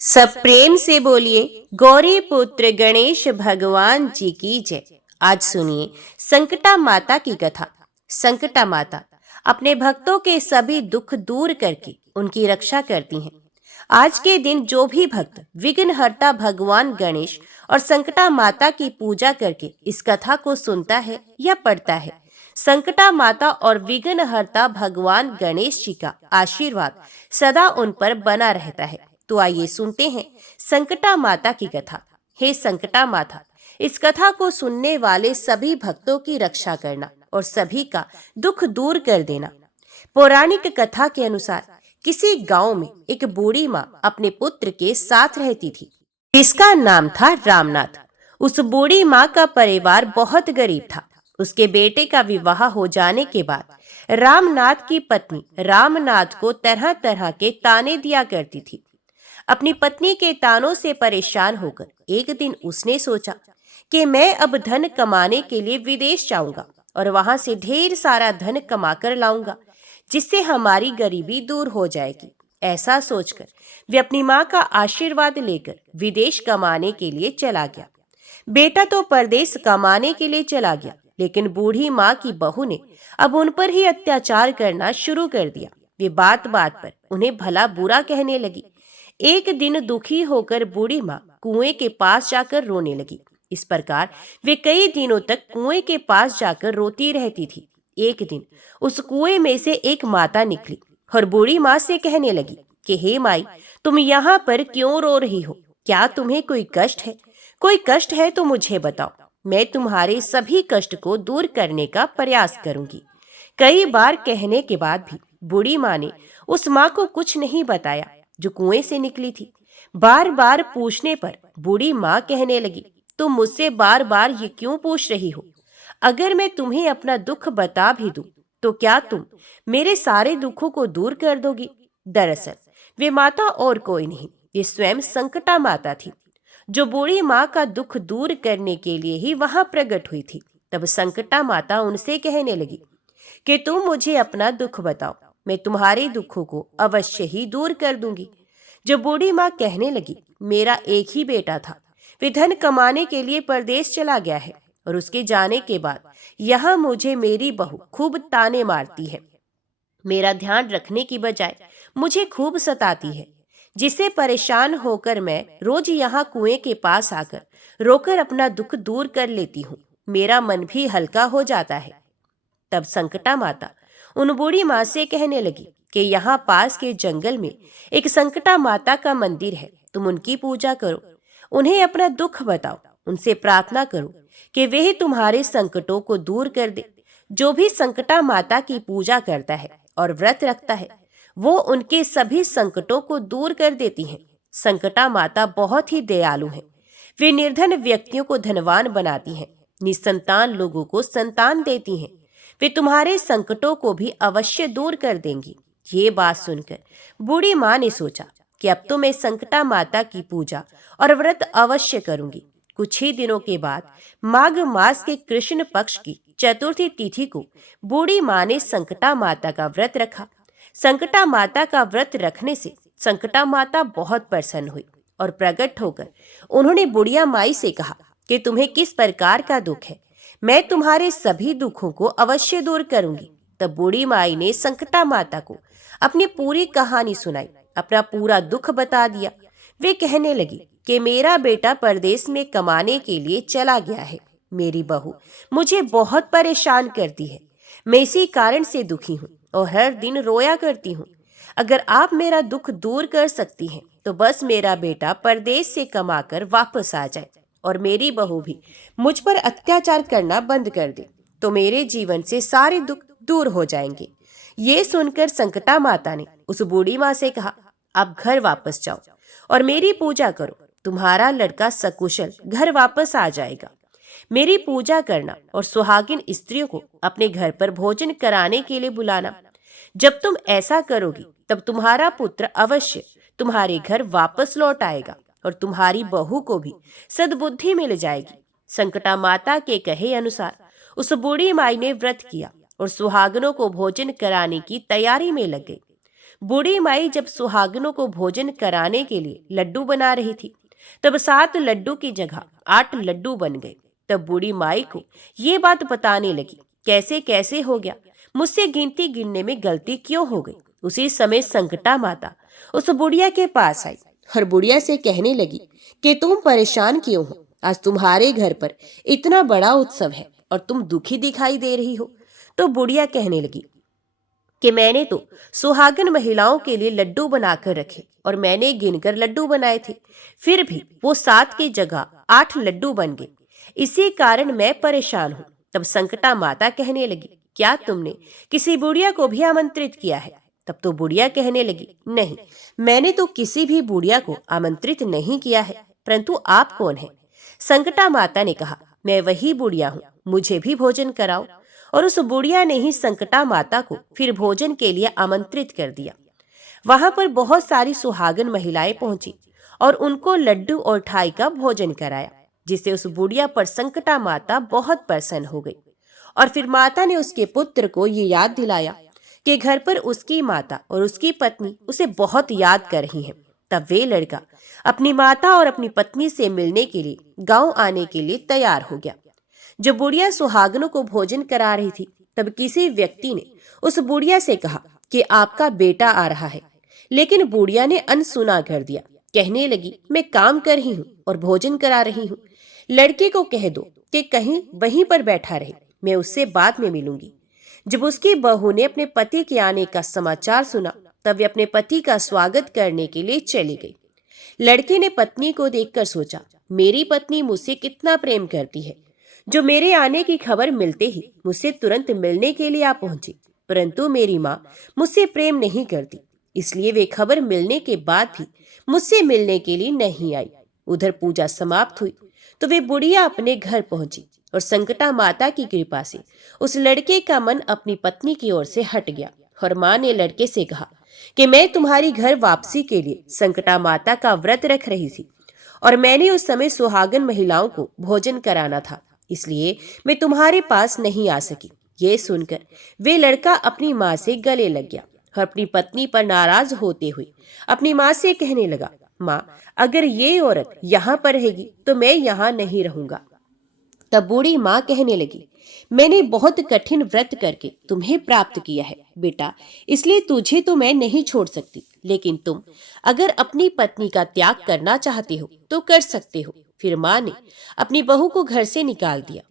सब प्रेम से बोलिए गौरी पुत्र गणेश भगवान जी की जय। आज सुनिए संकटा माता की कथा। संकटा माता अपने भक्तों के सभी दुख दूर करके उनकी रक्षा करती हैं। आज के दिन जो भी भक्त विघ्नहर्ता भगवान गणेश और संकटा माता की पूजा करके इस कथा को सुनता है या पढ़ता है, संकटा माता और विघ्नहर्ता भगवान गणेश जी का आशीर्वाद सदा उन पर बना रहता है। तो आइए सुनते हैं संकटा माता की कथा। हे संकटा माता, इस कथा को सुनने वाले सभी भक्तों की रक्षा करना और सभी का दुख दूर कर देना। पौराणिक कथा के अनुसार किसी गांव में एक बूढ़ी माँ अपने पुत्र के साथ रहती थी, जिसका नाम था रामनाथ। उस बूढ़ी माँ का परिवार बहुत गरीब था। उसके बेटे का विवाह हो जाने के बाद रामनाथ की पत्नी रामनाथ को तरह तरह के ताने दिया करती थी। अपनी पत्नी के तानों से परेशान होकर एक दिन उसने सोचा कि मैं अब धन कमाने के लिए विदेश जाऊंगा और वहां से ढेर सारा धन कमाकर लाऊंगा, जिससे हमारी गरीबी दूर हो जाएगी। ऐसा सोचकर वे अपनी माँ का आशीर्वाद लेकर विदेश कमाने के लिए चला गया। बेटा तो परदेश कमाने के लिए चला गया, लेकिन बूढ़ी माँ की बहू ने अब उन पर ही अत्याचार करना शुरू कर दिया। वे बात बात पर उन्हें भला बुरा कहने लगी। एक दिन दुखी होकर बूढ़ी माँ कुएं के पास जाकर रोने लगी। इस प्रकार वे कई दिनों तक कुएं के पास जाकर रोती रहती थी। एक दिन उस कुएं में से एक माता निकली और बूढ़ी माँ से कहने लगी कि हे माई, तुम यहाँ पर क्यों रो रही हो? क्या तुम्हें कोई कष्ट है? कोई कष्ट है तो मुझे बताओ, मैं तुम्हारे सभी कष्ट को दूर करने का प्रयास करूंगी। कई बार कहने के बाद भी बूढ़ी माँ ने उस माँ को कुछ नहीं बताया जो कुएं से निकली थी। बार बार पूछने पर बूढ़ी माँ कहने लगी, तुम मुझसे बार बार ये क्यों पूछ रही हो? अगर मैं तुम्हें अपना दुख बता भी दूं, तो क्या तुम मेरे सारे दुखों को दूर कर दोगी? दरअसल वे माता और कोई नहीं, ये स्वयं संकटा माता थी, जो बूढ़ी माँ का दुख दूर करने के लिए ही वहां प्रकट हुई थी। तब संकटा माता उनसे कहने लगी कि तुम मुझे अपना दुख बताओ, मैं तुम्हारे दुखों को अवश्य ही दूर कर दूंगी। जब बूढ़ी माँ कहने लगी, मेरा एक ही बेटा था, वे धन कमाने के लिए परदेश चला गया है और उसके जाने के बाद यहाँ मुझे मेरी बहू खूब ताने मारती है। मेरा ध्यान रखने की बजाय मुझे खूब सताती है, जिससे परेशान होकर मैं रोज यहाँ कुएं के पास आकर रोकर अपना दुख दूर कर लेती हूँ। मेरा मन भी हल्का हो जाता है। तब संकटा माता उन बूढ़ी माँ से कहने लगी कि यहाँ पास के जंगल में एक संकटा माता का मंदिर है, तुम उनकी पूजा करो, उन्हें अपना दुख बताओ, उनसे प्रार्थना करो कि वे तुम्हारे संकटों को दूर कर दे। जो भी संकटा माता की पूजा करता है और व्रत रखता है, वो उनके सभी संकटों को दूर कर देती हैं। संकटा माता बहुत ही दयालु हैं। वे निर्धन व्यक्तियों को धनवान बनाती हैं, निसंतान लोगों को संतान देती हैं। वे तुम्हारे संकटों को भी अवश्य दूर कर देंगी। ये बात सुनकर बूढ़ी माँ ने सोचा कि अब तो मैं संकटा माता की पूजा और व्रत अवश्य करूंगी। कुछ ही दिनों के बाद माघ मास के कृष्ण पक्ष की चतुर्थी तिथि को बूढ़ी माँ ने संकटा माता का व्रत रखा। संकटा माता का व्रत रखने से संकटा माता बहुत प्रसन्न हुई और प्रकट होकर उन्होंने बुढ़िया माई से कहा कि तुम्हें किस प्रकार का दुख है, मैं तुम्हारे सभी दुखों को अवश्य दूर करूंगी। तब बूढ़ी माई ने संकटा माता को अपनी पूरी कहानी सुनाई, अपना पूरा दुख बता दिया। वे कहने लगी कि मेरा बेटा परदेश में कमाने के लिए चला गया है, मेरी बहू मुझे बहुत परेशान करती है, मैं इसी कारण से दुखी हूँ और हर दिन रोया करती हूँ। अगर आप मेरा दुख दूर कर सकती हैं तो बस मेरा बेटा परदेश से कमाकर वापस आ जाए और मेरी बहू भी मुझ पर अत्याचार करना बंद कर दे, तो मेरे जीवन से सारे दुख दूर हो जाएंगे। ये सुनकर संकटा माता ने उस बूढ़ी माँ से कहा, आप घर वापस जाओ और मेरी पूजा करो, तुम्हारा लड़का सकुशल घर वापस आ जाएगा। मेरी पूजा करना और सुहागिन स्त्रियों को अपने घर पर भोजन कराने के लिए बुलाना। जब तुम ऐसा करोगी तब तुम्हारा पुत्र अवश्य तुम्हारे घर वापस लौट आएगा और तुम्हारी बहू को भी सद्बुद्धि मिल जाएगी। संकटा माता के कहे अनुसार उस बूढ़ी माई ने व्रत किया और सुहागनों को भोजन कराने की तैयारी में लग गई। बूढ़ी माई जब सुहागनों को भोजन कराने के लिए लड्डू बना रही थी, तब 7 लड्डू की जगह 8 लड्डू बन गए। तब बूढ़ी माई को ये बात बताने लगी, कैसे कैसे हो गया, मुझसे गिनती गिनने में गलती क्यों हो गई। उसी समय संकटा माता उस बुढ़िया के पास आई और बुढ़िया से कहने लगी कि तुम परेशान क्यों हो, आज तुम्हारे घर पर इतना बड़ा उत्सव है और तुम दुखी दिखाई दे रही हो। तो बुढ़िया कहने लगी कि मैंने तो सुहागन महिलाओं के लिए लड्डू बनाकर रखे और मैंने गिनकर लड्डू बनाए थे, फिर भी वो 7 की जगह 8 लड्डू बन गए, इसी कारण मैं परेशान हूँ। तब संकटा माता कहने लगी, क्या तुमने किसी बुढ़िया को भी आमंत्रित किया है? तब तो बुढ़िया कहने लगी, नहीं, मैंने तो किसी भी बुढ़िया को आमंत्रित नहीं किया है, परंतु आप कौन हैं? संकटा माता ने कहा, मैं वही बुढ़िया हूँ, मुझे भी भोजन कराओ। और उस बुढ़िया ने ही संकटा माता को फिर भोजन के लिए आमंत्रित कर दिया। वहां पर बहुत सारी सुहागन महिलाएं पहुंची और उनको लड्डू और ठाई का भोजन कराया, जिससे उस बुढ़िया पर संकटा माता बहुत प्रसन्न हो गई। और फिर माता ने उसके पुत्र को ये याद दिलाया कि घर पर उसकी माता और उसकी पत्नी उसे बहुत याद कर रही हैं। तब वे लड़का अपनी माता और अपनी पत्नी से मिलने के लिए गांव आने के लिए तैयार हो गया। जब बुढ़िया सुहागनों को भोजन करा रही थी, तब किसी व्यक्ति ने उस बुढ़िया से कहा कि आपका बेटा आ रहा है, लेकिन बुढ़िया ने अनसुना कर दिया। कहने लगी, मैं काम कर रही हूँ और भोजन करा रही हूँ, लड़के को कह दो कि कहीं वहीं पर बैठा रहे, मैं उससे बाद में मिलूंगी। जब उसकी बहू ने अपने पति के आने का समाचार सुना, तब वे अपने पति का स्वागत करने के लिए चली गई। लड़के ने पत्नी को देखकर सोचा, मेरी पत्नी मुझसे कितना प्रेम करती है, जो मेरे आने की खबर मिलते ही मुझसे तुरंत मिलने के लिए आ पहुंची। परंतु मेरी माँ मुझसे प्रेम नहीं करती, इसलिए वे खबर मिलने के बाद भी मुझसे मिलने के लिए नहीं आई। उधर पूजा समाप्त हुई तो वे बुढ़िया अपने घर पहुंची और संकटा माता की कृपा से उस लड़के का मन अपनी पत्नी की ओर से हट गया। और माँ ने लड़के से कहा कि मैं तुम्हारी घर वापसी के लिए संकटा माता का व्रत रख रही थी और मैंने उस समय सुहागन महिलाओं को भोजन कराना था, इसलिए मैं तुम्हारे पास नहीं आ सकी। ये सुनकर वे लड़का अपनी माँ से गले लग गया और अपनी पत्नी पर नाराज होते हुए अपनी माँ से कहने लगा, माँ, अगर ये औरत यहाँ पर रहेगी तो मैं यहाँ नहीं रहूंगा। तब बूढ़ी माँ कहने लगी, मैंने बहुत कठिन व्रत करके तुम्हें प्राप्त किया है बेटा, इसलिए तुझे तो मैं नहीं छोड़ सकती, लेकिन तुम अगर अपनी पत्नी का त्याग करना चाहते हो तो कर सकते हो। फिर माँ ने अपनी बहू को घर से निकाल दिया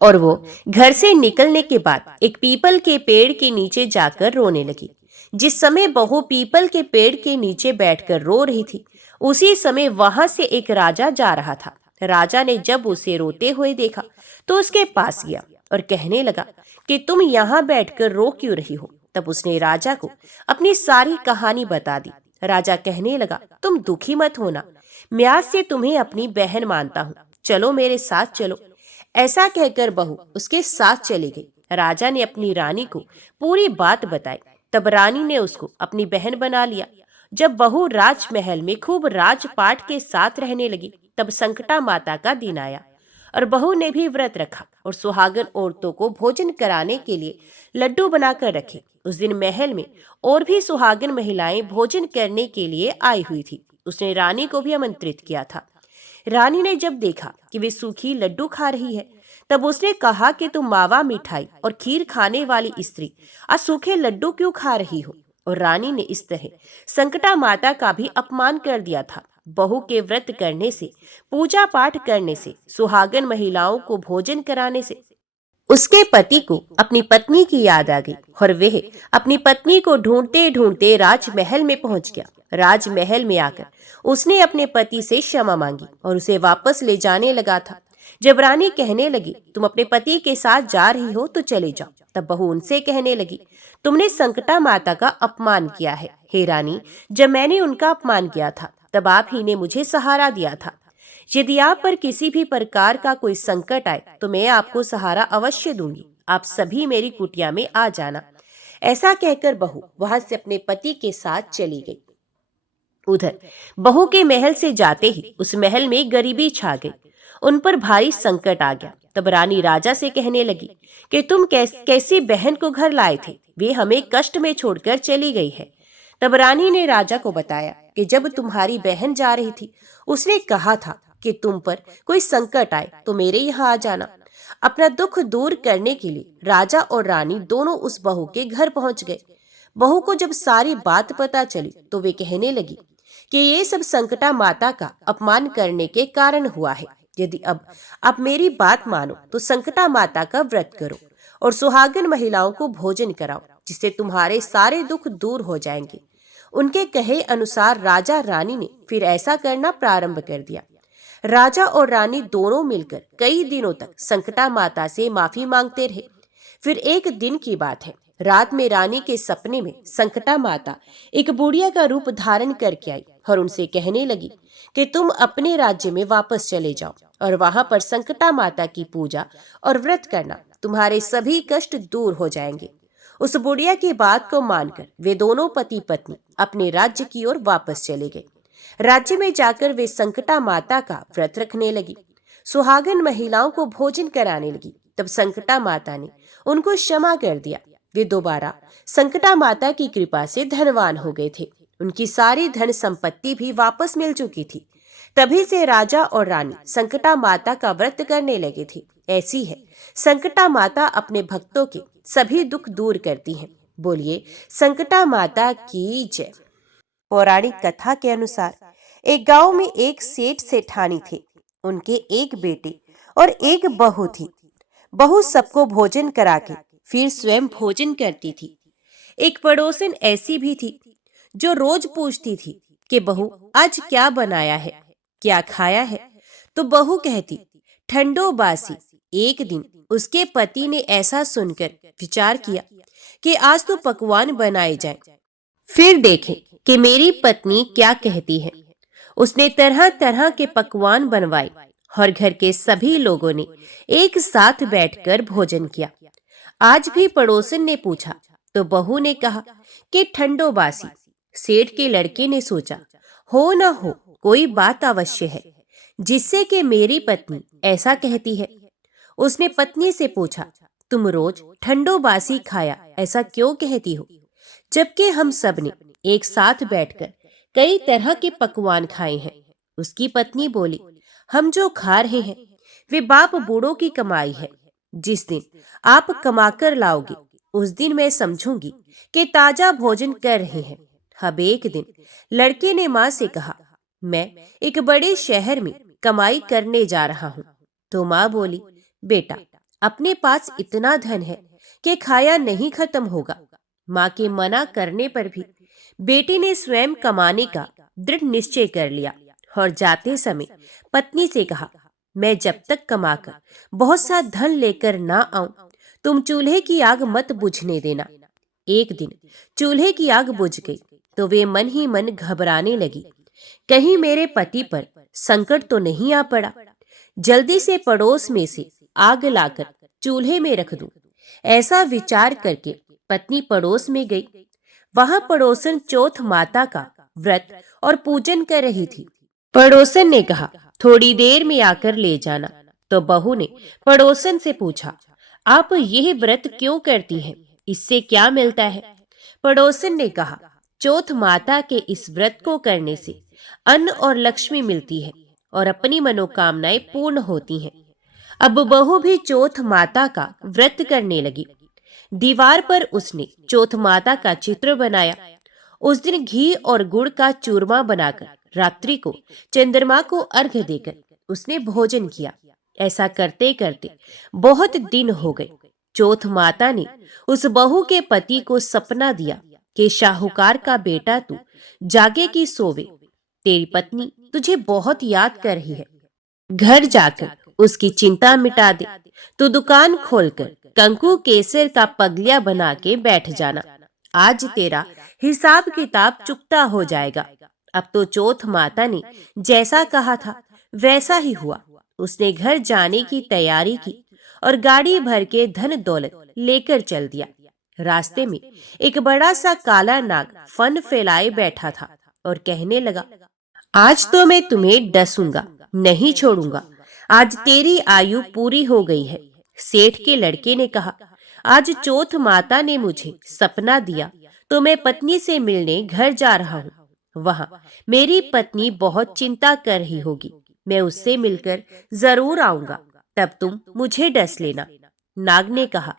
और वो घर से निकलने के बाद एक पीपल के पेड़ के नीचे जाकर रोने लगी। जिस समय बहू पीपल के पेड़ के नीचे बैठकर रो रही थी, उसी समय वहां से एक राजा जा रहा था। राजा ने जब उसे रोते हुए देखा तो उसके पास गया और कहने लगा कि तुम यहाँ बैठकर रो क्यों रही हो। तब उसने राजा को अपनी सारी कहानी बता दी। राजा कहने लगा, तुम दुखी मत होना, मैं आज से तुम्हें अपनी बहन मानता हूँ, चलो मेरे साथ चलो। ऐसा कहकर बहू उसके साथ चली गई। राजा ने अपनी रानी को पूरी बात बताई। तब रानी ने उसको अपनी बहन बना लिया। जब बहू राजमहल में खूब राजपाट के साथ रहने लगी, तब संकटा माता का दिन आया और बहू ने भी व्रत रखा और सुहागन औरतों को भोजन कराने के लिए लड्डू बनाकर रखे। उस दिन महल में और भी सुहागन महिलाएं भोजन करने के लिए आई हुई थी। उसने रानी को भी आमंत्रित किया था। रानी ने जब देखा कि वे सूखी लड्डू खा रही है, तब उसने कहा कि तुम मावा मिठाई और खीर खाने वाली स्त्री आज सूखे लड्डू क्यों खा रही हो। और रानी ने इस तरह संकटा माता का भी अपमान कर दिया था। बहू के व्रत करने से, पूजा पाठ करने से, सुहागन महिलाओं को भोजन कराने से उसके पति को अपनी पत्नी की याद आ गई और वह अपनी पत्नी को ढूंढते ढूंढते राजमहल में पहुंच गया। राजमहल में आकर उसने अपने पति से क्षमा मांगी और उसे वापस ले जाने लगा था। जब रानी कहने लगी, तुम अपने पति के साथ जा रही हो तो चले जाओ, तब बहू उनसे कहने लगी, तुमने संकटा माता का अपमान किया है। हे रानी, जब मैंने उनका अपमान किया था तब आप ही ने मुझे सहारा दिया था। यदि आप पर किसी भी प्रकार का कोई संकट आए तो मैं आपको सहारा अवश्य दूंगी। आप सभी मेरी कुटिया में आ जाना। ऐसा कहकर बहू वहां से अपने पति के साथ चली गई। उधर बहू के महल से जाते ही उस महल में गरीबी छा गई। उन पर भारी संकट आ गया। तब रानी राजा से कहने लगी कि तुम कैसी बहन को घर लाए थे, वे हमें कष्ट में छोड़कर चली गई है। तब रानी ने राजा को बताया कि जब तुम्हारी बहन जा रही थी, उसने कहा था कि तुम पर कोई संकट आए तो मेरे यहाँ आ जाना। अपना दुख दूर करने के लिए राजा और रानी दोनों उस बहू के घर पहुंच गए। बहू को जब सारी बात पता चली तो वे कहने लगी कि ये सब संकटा माता का अपमान करने के कारण हुआ है। यदि अब आप मेरी बात मानो तो संकटा माता का व्रत करो और सुहागन महिलाओं को भोजन कराओ, जिससे तुम्हारे सारे दुख दूर हो जाएंगे। उनके कहे अनुसार राजा रानी ने फिर ऐसा करना प्रारंभ कर दिया। राजा और रानी दोनों मिलकर कई दिनों तक संकटा माता से माफी मांगते रहे। फिर एक दिन की बात है, रात में रानी के सपने में संकटा माता एक बुढ़िया का रूप धारण करके आई और उनसे कहने लगी कि तुम अपने राज्य में वापस चले जाओ और वहां पर संकटा माता की पूजा और व्रत करना, तुम्हारे सभी कष्ट दूर हो जाएंगे। उस बुढ़िया की बात को मानकर वे दोनों पति पत्नी अपने राज्य की ओर वापस चले गए। राज्य में जाकर वे संकटा माता का व्रत रखने लगी, सुहागन महिलाओं को भोजन कराने लगी। तब संकटा माता ने उनको क्षमा कर दिया। वे दोबारा संकटा माता की कृपा से धनवान हो गए थे। उनकी सारी धन संपत्ति भी वापस मिल चुकी थी। तभी से राजा और रानी संकटा माता का व्रत करने लगे थे। ऐसी है संकटा माता अपने भक्तों के सभी दुख दूर करती हैं। बोलिए संकटा माता की जय। पौराणिक कथा के अनुसार एक गांव में एक सेठ सेठानी थे। उनके एक बेटे और एक बहू थी। बहू सबको भोजन करा के फिर स्वयं भोजन करती थी। एक पड़ोसन ऐसी भी थी जो रोज पूछती थी कि बहू आज क्या बनाया है, क्या खाया है। तो बहू कहती ठंडो बासी। एक दिन उसके पति ने ऐसा सुनकर विचार किया कि आज तो पकवान बनाए जाएं। फिर देखें कि मेरी पत्नी क्या कहती है। उसने तरह तरह के पकवान बनवाए और घर के सभी लोगों ने एक साथ बैठकर भोजन किया। आज भी पड़ोसन ने पूछा तो बहू ने कहा कि ठंडो बासी। सेठ के लड़के ने सोचा हो न हो कोई बात अवश्य है जिससे कि मेरी पत्नी ऐसा कहती है। उसने पत्नी से पूछा तुम रोज ठंडो बासी खाया ऐसा क्यों कहती हो, जबकि हम सब ने एक साथ बैठकर कई तरह के पकवान खाए हैं। उसकी पत्नी बोली हम जो खा रहे हैं वे बाप बूढ़ों की कमाई है। जिस दिन आप कमाकर लाओगे उस दिन मैं समझूंगी कि ताजा भोजन कर रहे हैं। अब एक दिन लड़के ने माँ से कहा मैं एक बड़े शहर में कमाई करने जा रहा हूँ। तो माँ बोली बेटा अपने पास इतना धन है कि खाया नहीं खत्म होगा। माँ के मना करने पर भी बेटी ने स्वयं कमाने का दृढ़ निश्चय कर लिया और जाते समय पत्नी से कहा मैं जब तक कमाकर बहुत सा धन लेकर ना आऊं तुम चूल्हे की आग मत बुझने देना। एक दिन चूल्हे की आग बुझ गई तो वे मन ही मन घबराने लगी, कहीं मेरे पति पर संकट तो नहीं आ पड़ा। जल्दी से पड़ोस में से आग लाकर चूल्हे में रख दूं। ऐसा विचार करके पत्नी पड़ोस में गई। वहां पड़ोसन चौथ माता का व्रत और पूजन कर रही थी। पड़ोसन ने कहा थोड़ी देर में आकर ले जाना। तो बहू ने पड़ोसन से पूछा आप यह व्रत क्यों करती हैं, इससे क्या मिलता है। पड़ोसन ने कहा चौथ माता के इस व्रत को करने से अन्न और लक्ष्मी मिलती है और अपनी मनोकामनाएं पूर्ण होती हैं। अब बहू भी चौथ माता का व्रत करने लगी। दीवार पर उसने चौथ माता का चित्र बनाया। उस दिन घी और गुड़ का चूरमा बनाकर रात्रि को चंद्रमा को अर्घ्य देकर उसने भोजन किया। ऐसा करते करते बहुत दिन हो गए। चौथ माता ने उस बहू के पति को सपना दिया कि शाहूकार का बेटा तू जागे की सोवे, तेरी पत्नी तुझे बहुत याद कर रही है। घर जाकर उसकी चिंता मिटा दे। तू दुकान खोलकर कंकु केसर का पगलिया बना के बैठ जाना। आज तेरा हिसाब किताब चुकता हो जाएगा। अब तो चौथ माता ने जैसा कहा था वैसा ही हुआ। उसने घर जाने की तैयारी की और गाड़ी भर के धन दौलत लेकर चल दिया। रास्ते में एक बड़ा सा काला नाग फन फैलाए बैठा था और कहने लगा आज तो मैं तुम्हें डसूंगा, नहीं छोड़ूंगा। आज तेरी आयु पूरी हो गई है। सेठ के लड़के ने कहा आज चौथ माता ने मुझे सपना दिया तो मैं पत्नी से मिलने घर जा रहा हूँ। वहां मेरी पत्नी बहुत चिंता कर रही होगी। मैं उससे मिलकर जरूर आऊंगा, तब तुम मुझे डस लेना। नाग ने कहा,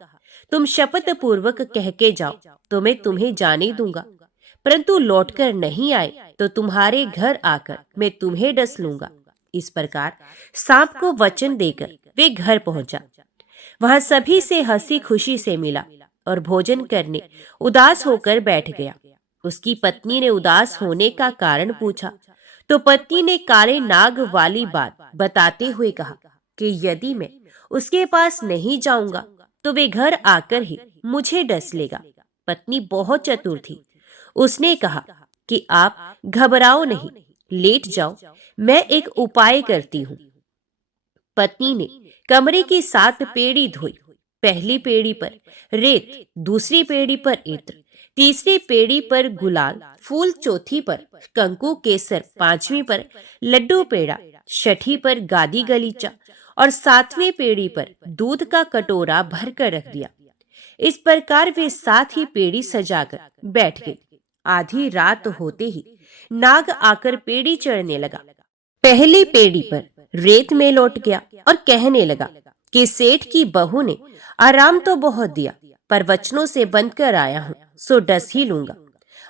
तुम शपथ पूर्वक कह के जाओ तो मैं तुम्हें जाने दूंगा, परंतु लौटकर नहीं आए तो तुम्हारे घर आकर मैं तुम्हें डस लूंगा। इस प्रकार सांप को वचन देकर वे घर पहुंचा। वहां सभी से हंसी खुशी से मिला और भोजन करने उदास होकर बैठ गया। उसकी पत्नी ने उदास होने का कारण पूछा तो पत्नी ने काले नाग वाली बात बताते हुए कहा कि यदि मैं उसके पास नहीं जाऊंगा तो वे घर आकर ही मुझे डस लेगा। पत्नी बहुत चतुर थी। उसने कहा कि आप घबराओ नहीं, लेट जाओ, मैं एक उपाय करती हूँ। पत्नी ने कमरे की 7 पेड़ी धोई। पहली पेड़ी पर रेत, दूसरी पेड़ी पर इत्र, तीसरी पेड़ी पर गुलाल फूल, चौथी पर कंकु केसर, पांचवी पर लड्डू पेड़ा, छठी पर गादी गलीचा और 7वीं पेड़ी पर दूध का कटोरा भरकर रख दिया। इस प्रकार वे 7 ही पेड़ी सजाकर बैठ गई। आधी रात होते ही नाग आकर पेड़ी चढ़ने लगा। पहली पेड़ी पर रेत में लौट गया और कहने लगा कि सेठ की बहू ने आराम तो बहुत दिया, पर वचनों से बंध कर आया हूं, सो डस ही लूंगा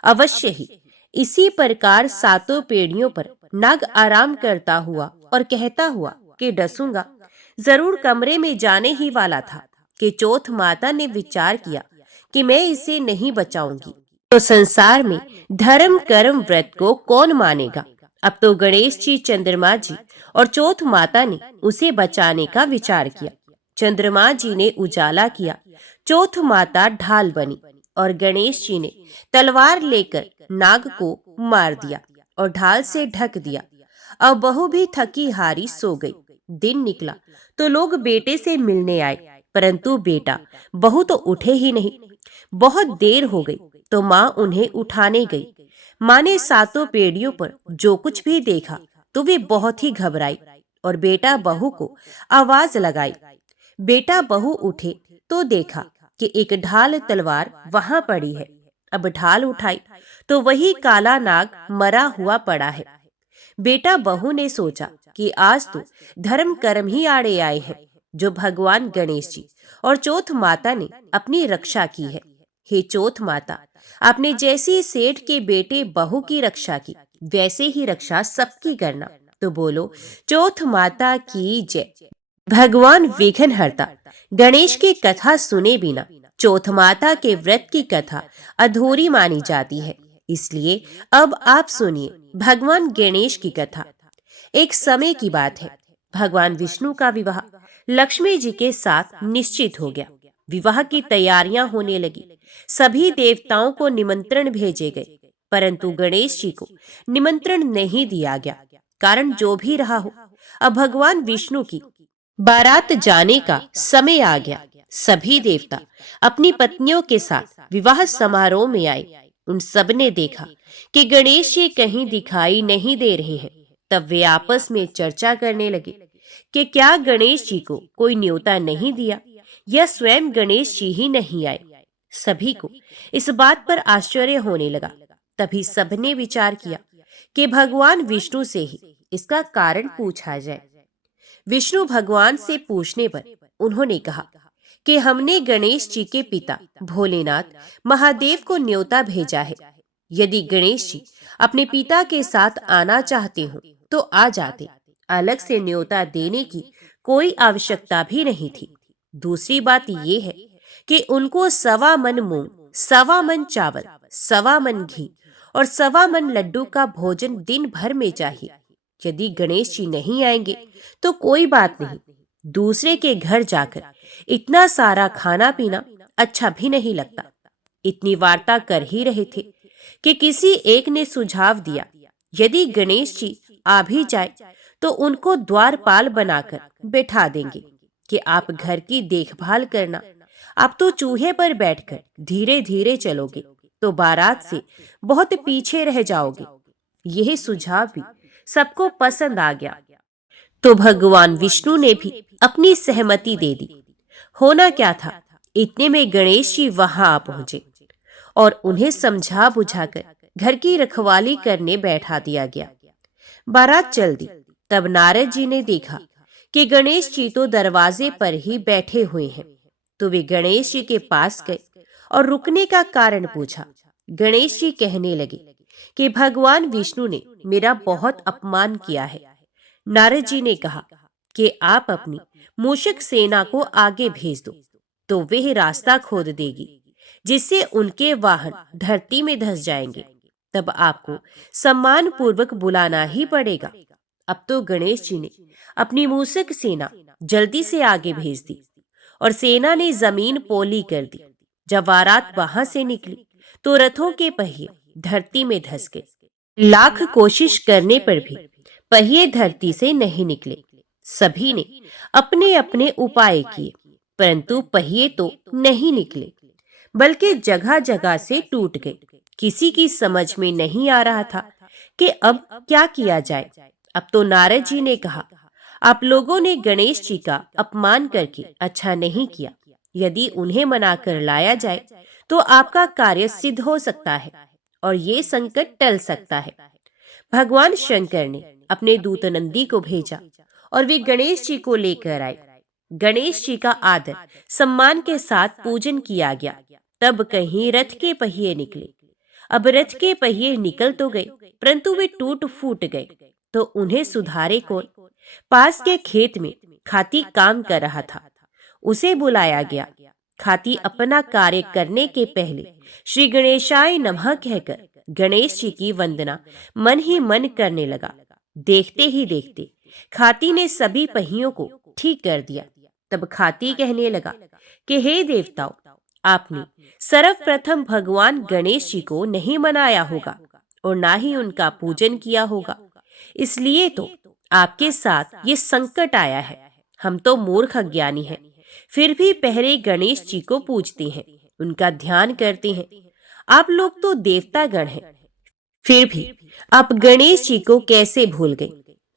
अवश्य ही। इसी प्रकार 7 पेड़ियों पर नाग आराम करता हुआ और कहता हुआ कि डसूंगा। जरूर कमरे में जाने ही वाला था कि चौथ माता ने विचार किया कि मैं इसे नहीं बचाऊंगी तो संसार में धर्म कर्म व्रत को कौन मानेगा। अब तो गणेश जी, चंद्रमा जी और चौथ माता ने उसे बचाने का विचार किया। चंद्रमा जी ने उजाला किया, चौथ माता ढाल बनी और गणेश जी ने तलवार लेकर नाग को मार दिया और ढाल से ढक दिया। अब बहू भी थकी हारी सो गई। दिन निकला तो लोग बेटे से मिलने आए, परंतु बेटा बहू तो उठे ही नहीं। बहुत देर हो गई तो माँ उन्हें उठाने गई। माँ ने 7 पेड़ियों पर जो कुछ भी देखा तो वे बहुत ही घबराई और बेटा बहू को आवाज लगाई। बेटा बहू उठे तो देखा कि एक ढाल तलवार वहां पड़ी है। अब ढाल उठाई तो वही काला नाग मरा हुआ पड़ा है। बेटा बहू ने सोचा कि आज तो धर्म कर्म ही आड़े आए हैं, जो भगवान गणेश जी और चौथ माता ने अपनी रक्षा की है। हे चौथ माता, आपने जैसी सेठ के बेटे बहू की रक्षा की, वैसे ही रक्षा सबकी करना। तो बोलो चौथ माता की जय। भगवान विघ्नहर्ता गणेश की कथा सुने बिना चौथ माता के व्रत की कथा अधूरी मानी जाती है। इसलिए अब आप सुनिए भगवान गणेश की कथा। एक समय की बात है, भगवान विष्णु का विवाह लक्ष्मी जी के साथ निश्चित हो गया। विवाह की तैयारियां होने लगी। सभी देवताओं को निमंत्रण भेजे गए, परंतु गणेश जी को निमंत्रण नहीं दिया गया। कारण जो भी रहा हो, अब भगवान विष्णु की बारात जाने का समय आ गया। सभी देवता अपनी पत्नियों के साथ विवाह समारोह में आए। उन सब ने देखा कि गणेश जी कहीं दिखाई नहीं दे रहे हैं। तब वे आपस में चर्चा करने लगे कि क्या गणेश जी को कोई न्योता नहीं दिया या स्वयं गणेश जी ही नहीं आए। सभी को इस बात पर आश्चर्य होने लगा। तभी सबने विचार किया कि भगवान विष्णु से ही इसका कारण पूछा जाए। विष्णु भगवान से पूछने पर उन्होंने कहा कि हमने गणेश जी के पिता भोलेनाथ महादेव को न्योता भेजा है। यदि गणेश जी अपने पिता के साथ आना चाहते हो तो आ जाते, अलग से न्योता देने की कोई आवश्यकता भी नहीं थी। दूसरी बात यह है कि उनको 1.25 मन मूंग, 1.25 मन चावल, 1.25 मन घी और 1.25 मन लड्डू का भोजन दिन भर में चाहिए। यदि गणेश जी नहीं आएंगे तो कोई बात नहीं, दूसरे के घर जाकर इतना सारा खाना पीना अच्छा भी नहीं लगता। इतनी वार्ता कर ही रहे थे कि किसी एक ने सुझाव दिया, यदि गणेश जी आ भी जाए तो उनको द्वारपाल बनाकर बैठा देंगे कि आप घर की देखभाल करना। आप तो चूहे पर बैठकर धीरे धीरे चलोगे तो बारात से बहुत पीछे रह जाओगे। यह सुझाव भी सबको पसंद आ गया, तो भगवान विष्णु ने भी अपनी सहमति दे दी। होना क्या था, इतने में गणेश जी वहां आ पहुंचे और उन्हें समझा बुझाकर घर की रखवाली करने बैठा दिया गया। बारात चल दी। तब नारद जी ने देखा कि गणेश जी तो दरवाजे पर ही बैठे हुए हैं, तो वे गणेश जी के पास गए और रुकने का कारण पूछा। गणेश जी कहने लगे कि भगवान विष्णु ने मेरा बहुत अपमान किया है। नारद जी ने कहा कि आप अपनी मूषक सेना को आगे भेज दो, तो वह रास्ता खोद देगी, जिससे उनके वाहन धरती में धंस जाएंगे। तब आपको सम्मान पूर्वक बुलाना ही पड़ेगा। अब तो गणेश जी ने अपनी मूषक सेना जल्दी से आगे भेज दी और सेना ने जमीन पोली कर दी। जब बारात वहां से निकली तो रथों के पहिए धरती में धंस गए। लाख कोशिश करने पर भी पहिए धरती से नहीं निकले। सभी ने अपने अपने उपाय किए, परंतु पहिए तो नहीं निकले, बल्कि जगह जगह से टूट गए। किसी की समझ में नहीं आ रहा था कि अब क्या किया जाए। अब तो नारद जी ने कहा, आप लोगों ने गणेश जी का अपमान करके अच्छा नहीं किया। यदि उन्हें मनाकर लाया जाए तो आपका कार्य सिद्ध हो सकता है और ये संकट टल सकता है। भगवान शंकर ने अपने दूत नंदी को भेजा और वे गणेश जी को लेकर आए। गणेश जी का आदर सम्मान के साथ पूजन किया गया। तब कहीं रथ के पहिए निकले। अब रथ के पहिए निकल तो गए, परंतु वे टूट फूट गए। तो उन्हें सुधारे कौन? पास के खेत में खाती काम कर रहा था, उसे बुलाया गया। खाती अपना कार्य करने के पहले श्री गणेशाय नमः कहकर गणेश जी की वंदना मन ही मन करने लगा। देखते ही देखते खाती ने सभी पहियों को ठीक कर दिया। तब खाती कहने लगा कि हे देवताओं, आपने सर्वप्रथम भगवान गणेश जी को नहीं मनाया होगा और ना ही उनका पूजन किया होगा, इसलिए तो आपके साथ ये संकट आया है। हम तो मूर्ख अज्ञानी हैं, फिर भी पहले गणेश जी को पूजते हैं, उनका ध्यान करते हैं। आप लोग तो देवता गण हैं, फिर भी आप गणेश जी को कैसे भूल गए?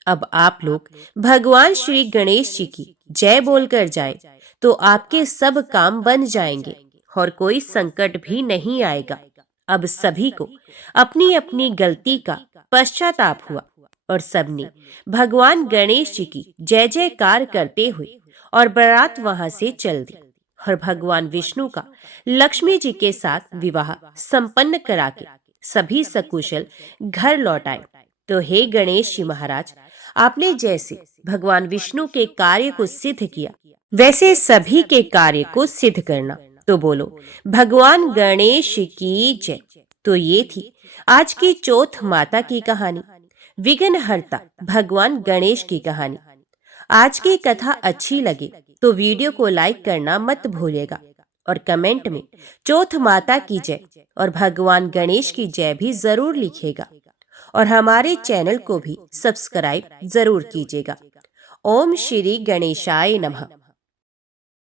अब आप लोग भगवान श्री गणेश जी की जय बोलकर जाएं, तो आपके सब काम बन जाएंगे और कोई संकट भी नहीं आएगा। अब सभी को अपनी अपनी गलती का पश्चाताप हुआ और सबने भगवान गणेश जी की जय जयकार करते हुए और बारात वहां से चल दी और भगवान विष्णु का लक्ष्मी जी के साथ विवाह संपन्न करा के सभी सकुशल घर लौट आए। तो हे गणेश जी महाराज, आपने जैसे भगवान विष्णु के कार्य को सिद्ध किया, वैसे सभी के कार्य को सिद्ध करना। तो बोलो भगवान गणेश की जय। तो ये थी आज की चौथ माता की कहानी, विघ्नहर्ता भगवान गणेश की कहानी। आज की कथा अच्छी लगे तो वीडियो को लाइक करना मत भूलिएगा और कमेंट में चौथ माता की जय और भगवान गणेश की जय भी जरूर लिखिएगा और हमारे चैनल को भी सब्सक्राइब जरूर कीजिएगा। ओम श्री गणेशाय नमः।